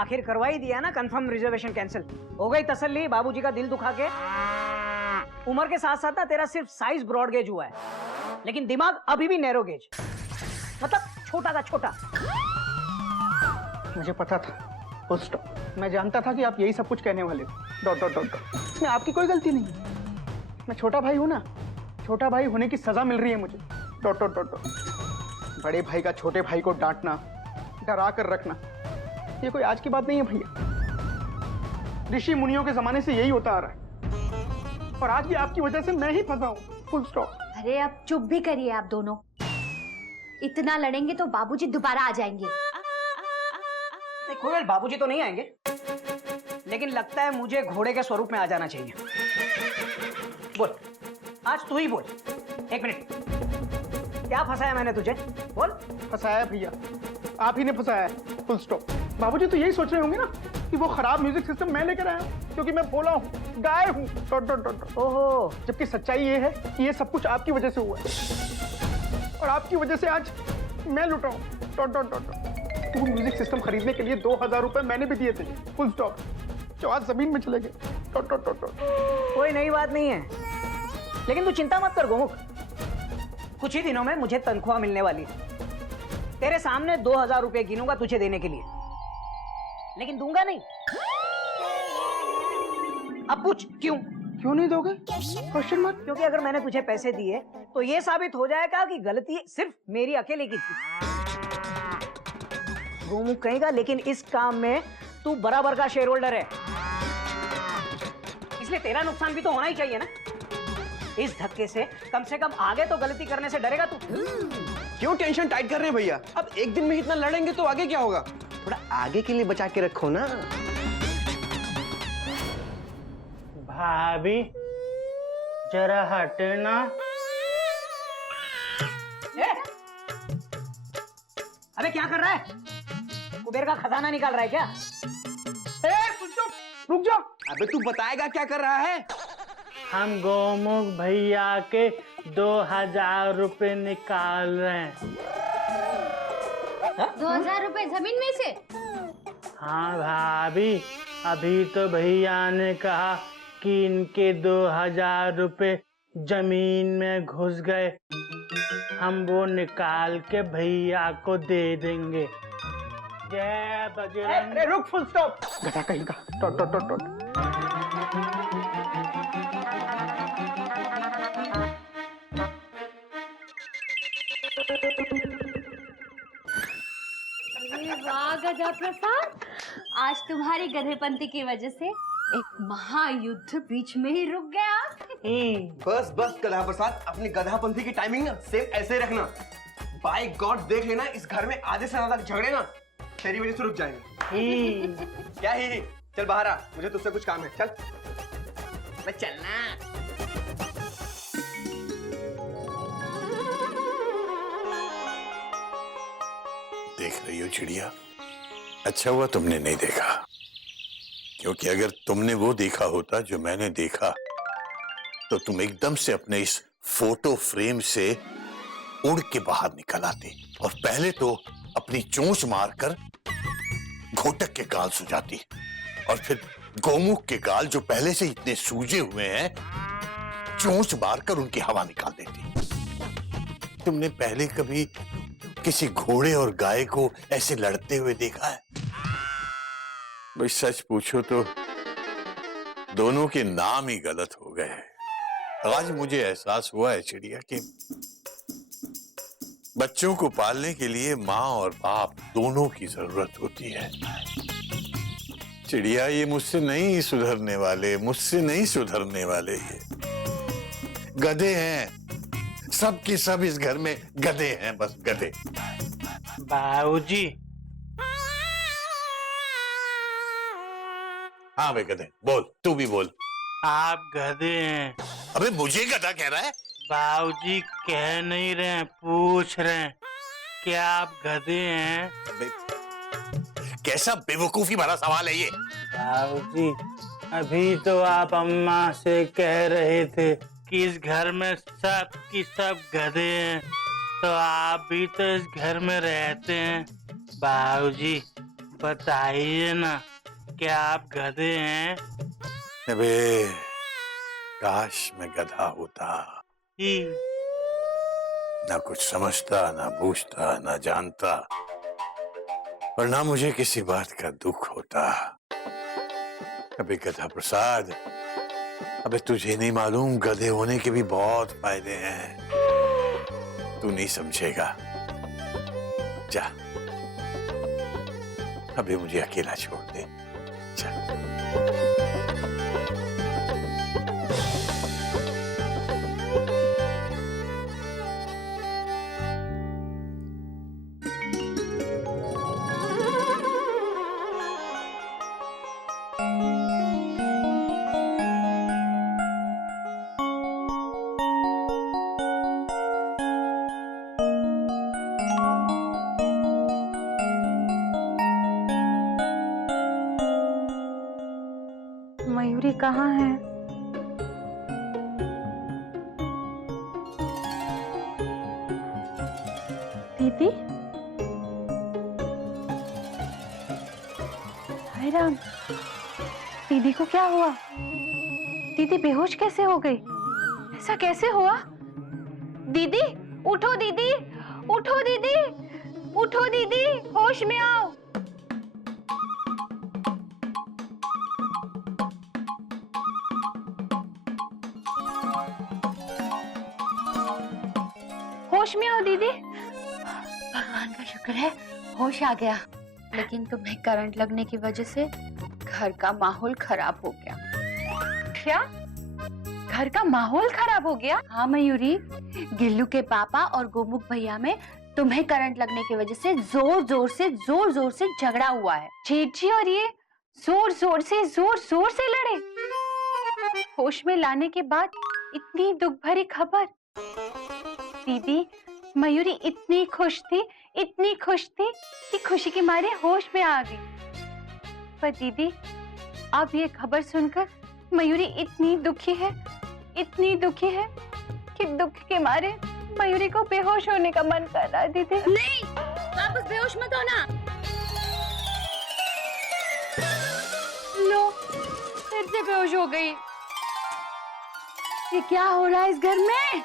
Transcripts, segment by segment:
आखिर करवा ही दिया ना कंफर्म रिजर्वेशन कैंसिल। हो गई तसल्ली बाबूजी का दिल दुखा के। उम्र के साथ साथ ना तेरा सिर्फ साइज ब्रॉड गेज हुआ है, लेकिन दिमाग अभी भी नैरो गेज, मतलब छोटा का छोटा। मुझे पता था, फुल स्टॉप। मैं जानता था कि आप यही सब कुछ कहने वाले हो। Dot dot dot dot. इसमें आपकी कोई गलती नहीं है। मैं छोटा भाई हूं ना, छोटा भाई होने की सजा मिल रही है मुझे। Dot dot dot dot. बड़े भाई का छोटे भाई को डांटना, डरा कर रखना, ये कोई आज की बात नहीं है भैया। ऋषि मुनियों के जमाने से यही होता आ रहा है, और आज भी आपकी वजह से मैं ही फंसा हूं। Full stop. अरे अब चुप भी करिए आप दोनों। इतना लड़ेंगे तो बाबूजी दोबारा आ जाएंगे। देखो बाबूजी तो नहीं आएंगे, लेकिन लगता है मुझे घोड़े के स्वरूप में आ जाना चाहिए। बोल, आज तू ही बोल। एक मिनट, क्या फंसाया मैंने तुझे? बोल। फंसाया भैया, आप ही ने फंसाया है। Full stop. बाबूजी तो यही सोच रहे होंगे ना कि वो खराब म्यूजिक सिस्टम मैं लेकर आया हूं, क्योंकि मैं भोला हूं, गाय हूं। Dot dot dot. ओहो, जबकि सच्चाई ये है कि ये सब कुछ आपकी वजह से हुआ है, और आपकी वजह से आज मैं लुटा हूं। Dot dot dot. वो म्यूजिक सिस्टम खरीदने के लिए 2000 रुपए मैंने भी दिए थे। Full stop. जो आज जमीन में चले गए। Dot dot dot dot. कोई नई बात नहीं है, लेकिन तू चिंता मत कर गोमुख, कुछ ही दिनों में मुझे तनख्वाह मिलने वाली है। तेरे सामने 2000 रुपए गिनूंगा तुझे देने के लिए, लेकिन दूंगा नहीं। अब पूछ क्यों? क्यों नहीं दोगे? Question mark. क्योंकि अगर मैंने तुझे पैसे दिए तो ये साबित हो जाएगा कि गलती सिर्फ मेरी अकेले की थी। गोमुख कहेगा, लेकिन इस काम में तू बराबर का शेयर होल्डर है, इसलिए तेरा नुकसान भी तो होना ही चाहिए ना। इस धक्के से कम आगे तो गलती करने से डरेगा तू। क्यों टेंशन टाइट कर रहे हैं भैया? अब एक दिन में इतना लड़ेंगे तो आगे क्या होगा? थोड़ा आगे के लिए बचा के रखो ना। भाभी जरा हटना। अबे क्या कर रहा है? कुबेर का खजाना निकाल रहा है क्या? रुक जा। अबे तू बताएगा क्या कर रहा है? हम गोमुख भैया के 2000 रुपए निकाल रहे हैं। 2000 रुपए जमीन में से? हाँ भाभी, अभी तो भैया ने कहा कि इनके 2000 रुपए जमीन में घुस गए, हम वो निकाल के भैया को दे देंगे। जय बजरंग। अरे रुक, फुल स्टॉप। गधा कहीं का। Dot dot dot dot. अरे वाह गधा प्रसाद, आज तुम्हारी गधेपंथी की वजह से एक महायुद्ध बीच में ही रुक गया। बस बस गधा प्रसाद, अपनी गधापंथी की टाइमिंग ना सेम ऐसे ही रखना। बाय गॉड देख लेना, इस घर में आधे से ज्यादा झगड़े ना तेरी वजह से रुक जाएंगे। क्या ही? चल बाहर आ, मुझे तुझसे कुछ काम है। चल मैं चलना। देख रही हो चिड़िया, अच्छा हुआ तुमने नहीं देखा, क्योंकि अगर तुमने वो देखा होता जो मैंने देखा तो तुम एकदम से अपने इस फोटो फ्रेम से उड़ के बाहर निकल आती, और पहले तो अपनी चोंच मारकर घोटक के गाल सुझाती, और फिर गोमुख के गाल जो पहले से इतने सूजे हुए हैं चोंच मारकर उनकी हवा निकाल देती। तुमने पहले कभी किसी घोड़े और गाय को ऐसे लड़ते हुए देखा है? भाई सच पूछो तो दोनों के नाम ही गलत हो गए हैं। आज मुझे एहसास हुआ है चिड़िया कि बच्चों को पालने के लिए माँ और बाप दोनों की जरूरत होती है। चिड़िया, ये मुझसे नहीं सुधरने वाले, मुझसे नहीं सुधरने वाले, ये गधे हैं, सब के सब इस घर में गधे हैं, बस गधे। बाबूजी। हाँ बे गधे, बोल, तू भी बोल। आप गधे हैं। अबे मुझे गधा कह रहा है? बाबूजी कह नहीं रहे हैं, पूछ रहे हैं, क्या आप गधे हैं? कैसा बेवकूफी भरा सवाल है ये? बाबूजी, अभी तो आप अम्मा से कह रहे थे कि इस घर में सब की सब गधे हैं, तो आप भी तो इस घर में रहते हैं। बाबूजी, बताइए ना, क्या आप गधे हैं? अबे काश मैं गधा होता, ही, ना कुछ समझता, ना बूझता, ना जानता, और ना मुझे किसी बात का दुख होता। अबे गधा प्रसाद, अबे तुझे नहीं मालूम गधे होने के भी बहुत फायदे हैं। तू नहीं समझेगा। जा, अबे मुझे अकेला छोड़ दे। जा। मयूरी कहाँ है? दीदी? हाय राम, दीदी को क्या हुआ? दीदी बेहोश कैसे हो गई? ऐसा कैसे हुआ? दीदी उठो, दीदी उठो, दीदी उठो, दीदी होश में आओ। होश में आओ दीदी। भगवान का शुक्र है होश आ गया, लेकिन तुम्हें करंट लगने की वजह से घर का माहौल खराब हो गया। क्या? घर का माहौल खराब हो गया? हाँ मयूरी, गिल्लू के पापा और गोमुख भैया में तुम्हें करंट लगने की वजह से जोर जोर से झगड़ा हुआ है। जेठ जी और ये जोर जोर से लड़े? होश में लाने के बाद इतनी दुख भरी खबर। दीदी, मयूरी इतनी खुश थी कि खुशी के मारे होश में आ गई। पर दीदी, अब ये खबर सुनकर मयूरी इतनी दुखी है कि दुख के मारे मयूरी को बेहोश होने का मन कर रहा है। दीदी नहीं, वापस बेहोश मत होना। लो, फिर से बेहोश हो गई। ये क्या हो रहा है इस घर में?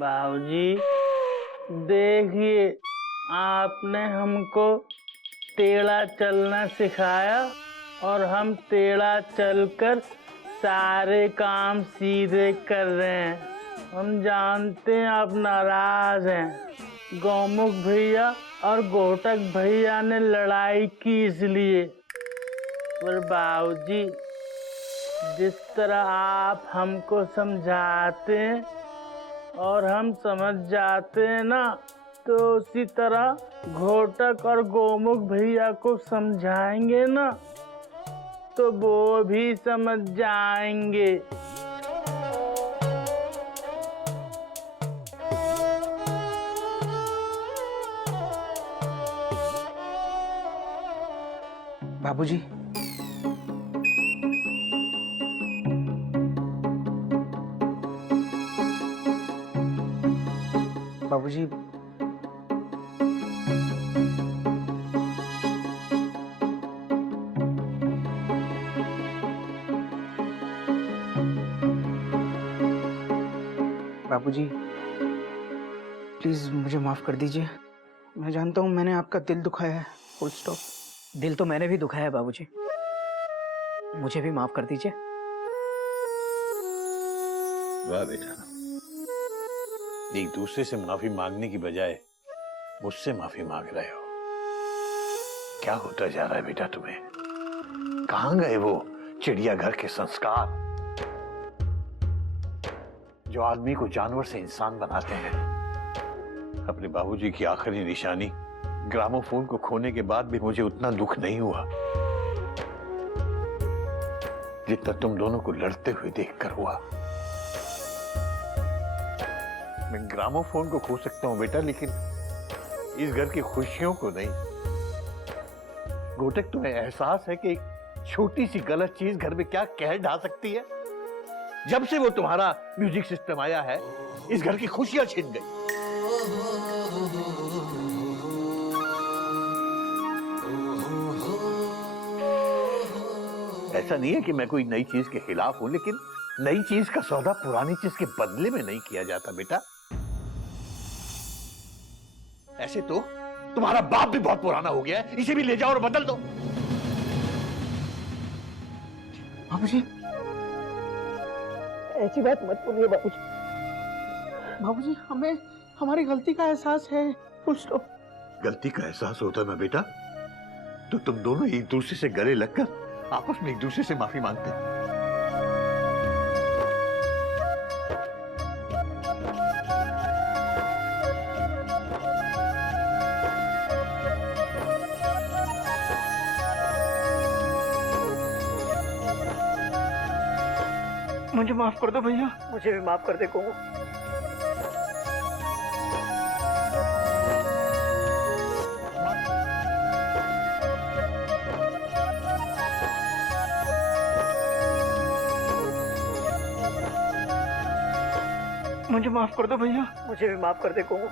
बाबूजी देखिए, आपने हमको टेढ़ा चलना सिखाया और हम टेढ़ा चलकर सारे काम सीधे कर रहे हैं। हम जानते हैं आप नाराज हैं। गौमुख भैया और गोटक भैया ने लड़ाई की इसलिए। पर बाबूजी, जिस तरह आप हमको समझाते हैं और हम समझ जाते हैं ना, तो उसी तरह घोटक और गोमुख भैया को समझाएंगे ना, तो वो भी समझ जाएंगे। बाबूजी, बाबूजी, बाबूजी, प्लीज मुझे माफ कर दीजिए। मैं जानता हूँ मैंने आपका दिल दुखाया है। Full stop. दिल तो मैंने भी दुखाया है बाबूजी, मुझे भी माफ कर दीजिए। वाह बेटा, एक दूसरे से माफी मांगने की बजाय मुझसे माफी मांग रहे हो। क्या होता जा रहा है बेटा तुम्हें? कहां गए वो चिड़ियाघर के संस्कार जो आदमी को जानवर से इंसान बनाते हैं? अपने बाबूजी की आखिरी निशानी ग्रामोफोन को खोने के बाद भी मुझे उतना दुख नहीं हुआ जितना तुम दोनों को लड़ते हुए देखकर हुआ। मैं ग्रामोफोन को खो सकता हूं बेटा, इस घर की खुशियों को नहीं। गोटक, तुम्हें एहसास है कि एक छोटी सी गलत चीज घर में क्या कहर ढा सकती है? जब से वो तुम्हारा म्यूजिक सिस्टम आया है, इस घर की खुशियां छिन गई। ऐसा नहीं है कि मैं कोई नई चीज के खिलाफ हूं, लेकिन नई चीज का सौदा पुरानी चीज के बदले में नहीं किया जाता बेटा। ऐसे तो तुम्हारा बाप भी बहुत पुराना हो गया है, इसे भी ले जाओ और बदल दो। बाबूजी, ऐसी बात मत बोलिए बाबूजी। बाबूजी, हमें हमारी गलती का एहसास है। Full stop. गलती का एहसास होता ना बेटा, तो तुम दोनों एक दूसरे से गले लगकर आपस में एक दूसरे से माफी मांगते। मुझे माफ कर दो भैया। मुझे भी माफ कर दे कोमू। मुझे माफ कर दो भैया। मुझे भी माफ कर दे कोमू।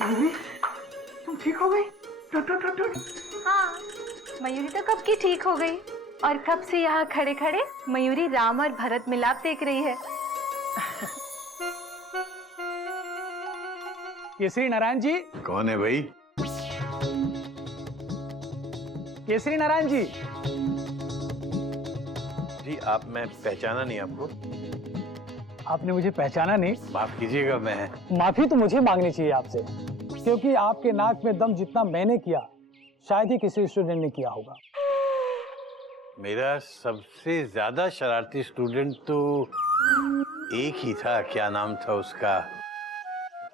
मयूरी, तुम ठीक हो गई? डॉक्टर। हाँ, मयूरी तो कब की ठीक हो गई, और कब से यहाँ खड़े खड़े मयूरी राम और भरत मिलाप देख रही है। केसरी नारायण जी। कौन है भाई? केसरी नारायण जी। जी आप, मैं पहचाना नहीं आपको। आपने मुझे पहचाना नहीं? माफ कीजिएगा, मैं माफी तो मुझे मांगनी चाहिए आपसे, क्योंकि आपके नाक में दम जितना मैंने किया शायद ही किसी स्टूडेंट ने किया होगा। मेरा सबसे ज्यादा शरारती स्टूडेंट तो एक ही था, क्या नाम था उसका?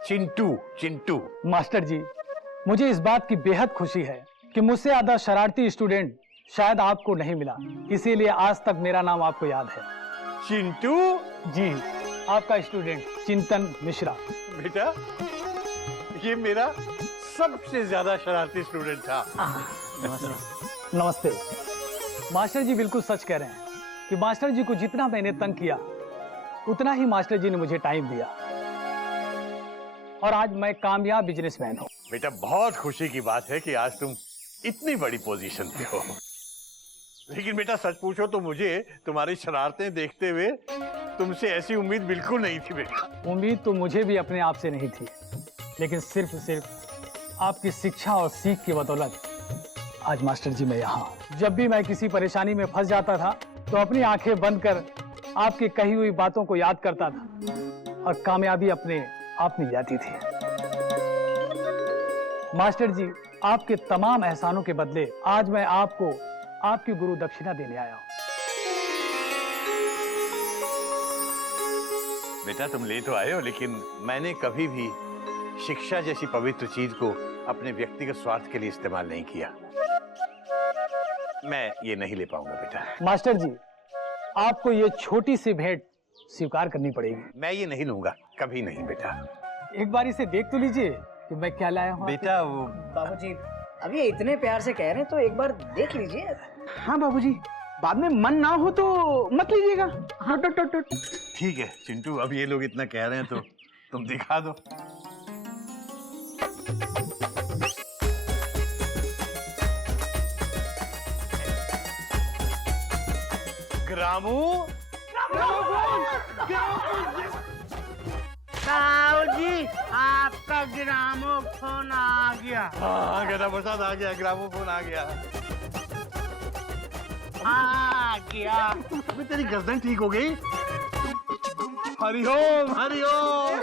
चिंटू। मास्टर जी, मुझे इस बात की बेहद खुशी है कि मुझसे ज्यादा शरारती स्टूडेंट शायद आपको नहीं मिला, इसीलिए आज तक मेरा नाम आपको याद है। चिंटू? जी, आपका स्टूडेंट चिंतन मिश्रा। बेटा, ये मेरा सबसे ज्यादा शरारती स्टूडेंट था। नमस्ते। मास्टर जी बिल्कुल सच कह रहे हैं कि मास्टर जी को जितना मैंने तंग किया उतना ही मास्टर जी ने मुझे टाइम दिया, और आज मैं कामयाब बिजनेसमैन हूँ। बेटा, बहुत खुशी की बात है कि आज तुम इतनी बड़ी पोजीशन पे हो। लेकिन बेटा सच पूछो तो मुझे तुम्हारी शरारतें देखते हुए तुमसे ऐसी उम्मीद बिल्कुल नहीं थी बेटा। उम्मीद तो मुझे भी अपने आप से नहीं थी, लेकिन सिर्फ आपकी शिक्षा और सीख की बदौलत आज मास्टर जी मैं यहाँ। जब भी मैं किसी परेशानी में फंस जाता था तो अपनी आंखें बंद कर आपकी कही हुई बातों को याद करता था, और कामयाबी अपने आप मिल जाती थी। मास्टर जी, आपके तमाम एहसानों के बदले आज मैं आपको आपकी गुरु दक्षिणा देने आया हूँ। बेटा तुम ले तो आए हो, लेकिन मैंने कभी भी शिक्षा जैसी पवित्र चीज को अपने व्यक्तिगत स्वार्थ के लिए इस्तेमाल नहीं किया। मैं ये नहीं ले पाऊंगा बेटा। मास्टर जी, आपको ये छोटी सी भेंट स्वीकार करनी पड़ेगी। मैं ये नहीं लूंगा, कभी नहीं बेटा। एक बार इसे देख तो लीजिए कि मैं क्या लाया हूँ। बेटा वो बाबूजी, अब ये इतने प्यार से कह रहे हैं तो एक बार देख लीजिए। हाँ बाबूजी, बाद में मन ना हो तो मत लीजिएगा। हाँ, टट। ठीक है चिंटू, अब ये लोग इतना कह रहे हैं तो तुम दिखा दो। ग्रामू, जी, आपका ग्रामोफोन आ गया। हाँ गधा प्रसाद आ गया, ग्रामोफोन आ गया। अभी तेरी गर्दन ठीक हो गई? हरिओम हरिओम।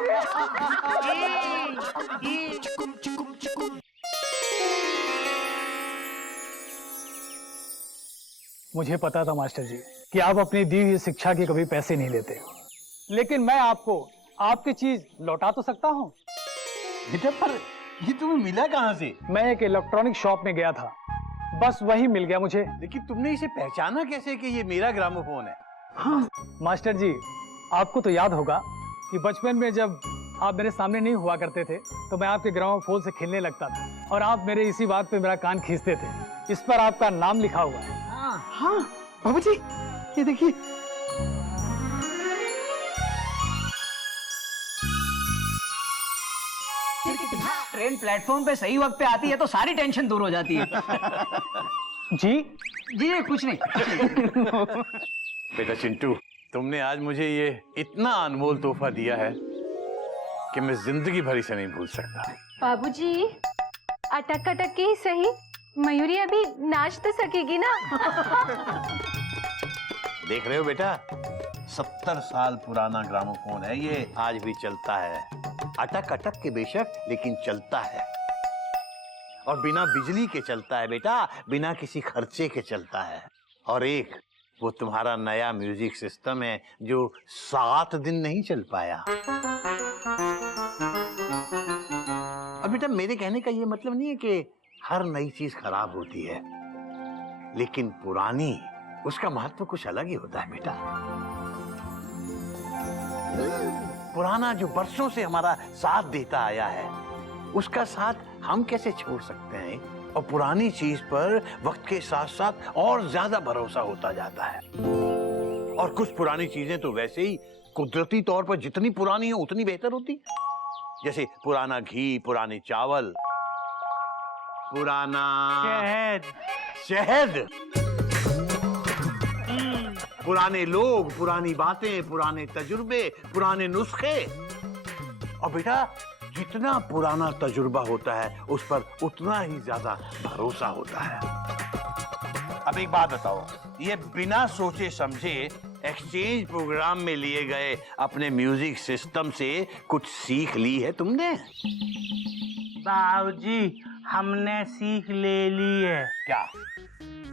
मुझे पता था मास्टर जी कि आप अपनी दी हुई शिक्षा के कभी पैसे नहीं लेते, लेकिन मैं आपको आपकी चीज लौटा तो सकता हूँ। बेटा पर ये तुम्हें मिला कहाँ से? मैं एक इलेक्ट्रॉनिक शॉप में गया था, बस वही मिल गया मुझे। लेकिन तुमने इसे पहचाना कैसे कि ये मेरा ग्रामोफोन है? हाँ मास्टर जी, आपको तो याद होगा कि बचपन में जब आप मेरे सामने नहीं हुआ करते थे तो मैं आपके ग्रामोफोन से खेलने लगता था और आप मेरे इसी बात पे मेरा कान खींचते थे। इस पर आपका नाम लिखा हुआ है। हाँ बाबूजी, ये देखिए। ट्रेन प्लेटफॉर्म पे सही वक्त पे आती है तो सारी टेंशन दूर हो जाती है। जी जी कुछ नहीं। बेटा चिंटू, तुमने आज मुझे ये इतना अनमोल तोहफा दिया है कि मैं जिंदगी भर इसे नहीं भूल सकता। बाबूजी, अटक अटक के ही सही, मयूरी अभी नाच तो सकेगी ना। देख रहे हो बेटा, 70 साल पुराना ग्रामोफोन है ये, आज भी चलता है। अटक अटक के बेशक, लेकिन चलता है। और बिना बिजली के चलता है बेटा, बिना किसी खर्चे के चलता है। और एक वो तुम्हारा नया म्यूजिक सिस्टम है जो 7 दिन नहीं चल पाया। और बेटा मेरे कहने का ये मतलब नहीं है कि हर नई चीज खराब होती है, लेकिन पुरानी, उसका महत्व कुछ अलग ही होता है बेटा। पुराना जो बरसों से हमारा साथ देता आया है, उसका साथ हम कैसे छोड़ सकते हैं? और पुरानी चीज पर वक्त के साथ साथ और ज्यादा भरोसा होता जाता है। और कुछ पुरानी चीजें तो वैसे ही कुदरती तौर पर जितनी पुरानी है उतनी बेहतर होती। जैसे पुराना घी, पुराने चावल, पुराना शहद, पुराने लोग, पुरानी बातें, पुराने तजुर्बे, पुराने नुस्खे। और बेटा जितना पुराना तजुर्बा होता है उस पर उतना ही ज्यादा भरोसा होता है। अब एक बात बताओ, ये बिना सोचे समझे एक्सचेंज प्रोग्राम में लिए गए अपने म्यूजिक सिस्टम से कुछ सीख ली है तुमने? बाबूजी, हमने सीख ले ली है। क्या?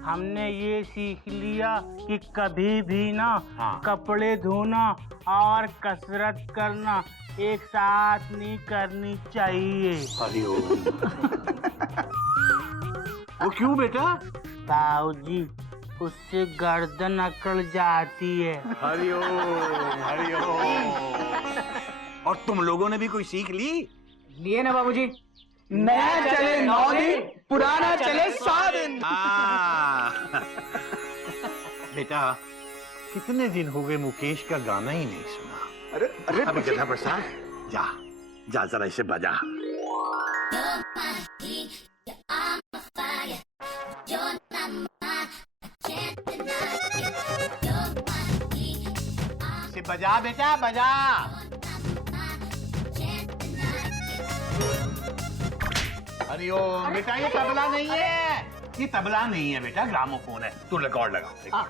हमने ये सीख लिया कि कभी भी ना हाँ। कपड़े धोना और कसरत करना एक साथ नहीं करनी चाहिए। हरिओम। वो क्यों बेटा? बाबूजी, उससे गर्दन अकड़ जाती है। हरिओम हरिओम। और तुम लोगों ने भी कोई सीख ली? लिए ना बाबूजी। नया चले 9 दिन, पुराना चले 100 दिन। बेटा कितने दिन हो गए मुकेश का गाना ही नहीं सुना। अरे अबे गधा प्रसाद, जा जा जरा इसे बजा। इसे बजा बेटा, बजा। हरिओम। बेटा ये तबला नहीं है, ये तबला नहीं है बेटा, ग्रामोफोन है। तू रिकॉर्ड लगा।